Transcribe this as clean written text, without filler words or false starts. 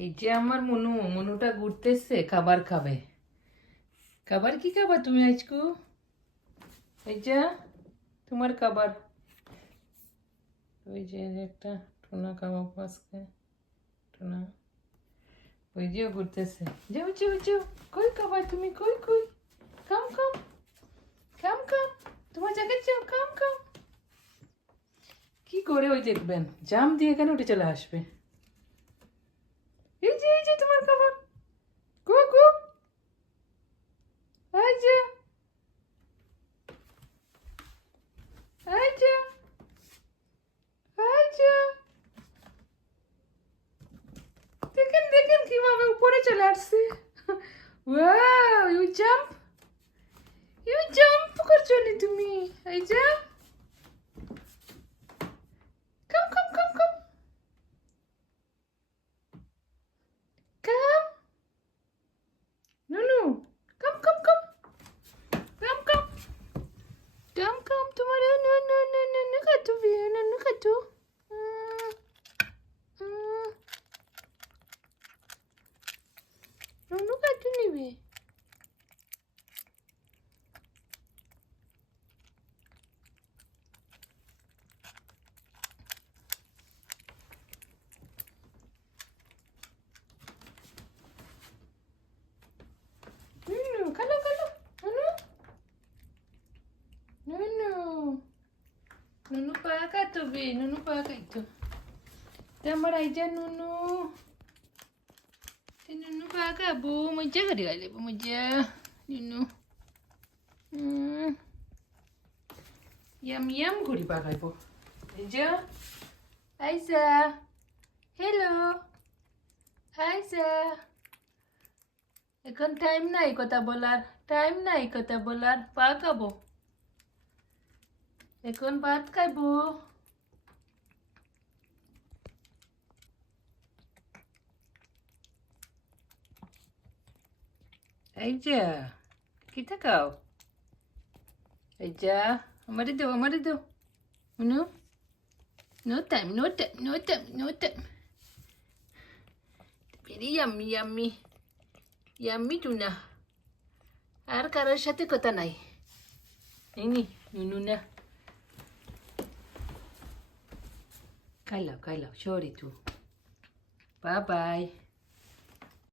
এই যে আমার মনুটা ঘুরতেছে, খাবার খাবে। খাবার কি খাবার তুমি আজকু? এই যে তোমার খাবার। ওই যে একটা টুনা কাবাব আজকে, টুনা। ওই যে ঘুরতেছে। যাও যাও যাও, কই খাবার তুমি? কই কই? কাম কাম কাম কাম, তোমার জায়গায় যাও, কাম কাম। কি করে ওই দেখবেন, জাম দিয়ে এখানে উঠে চলে আসবে। এই যে তোমার খাবার। গো গো, এই যে এই যে এই যে, দেখেন দেখেন কিভাবে উপরে চলে আসছে। ওয়াও, ইউ জাম্প করছো নি তুমি? এই যে, কাম কাম কাম কাম কাম, নুনু, কাম কাম কাম কাম কাম কাম কাম, তোমার নুনু খাতো, নুনু খাতো। নুনু খাতো নিবে। নুনু খালো খালো, নুনু নুনু নুনু পায়া খাতো বে, নুনু পায়া খাইতো। আমার এই যে নুনু, নুনু পায়া খাবো, মজা করে গাইলে মজা। নুনু ইয়াম ইয়াম ঘুরি পাকাইব। এই যে আইসা, হ্যালো আইসা। এখন টাইম নাই কথা বলার, টাইম নাই কথা বলার। পা খাবো এখন, ভাত খাইবো। এই যে কিতা খাও? এই যা, আমারে দাও আমারে দাও। No, no time no time no time no time. Very yummy yummy yummy tuna. আর কারোর সাথে কথা নাই। এই নি নুনু না, খাইলাও খাইলাও, সরি তু। Bye by.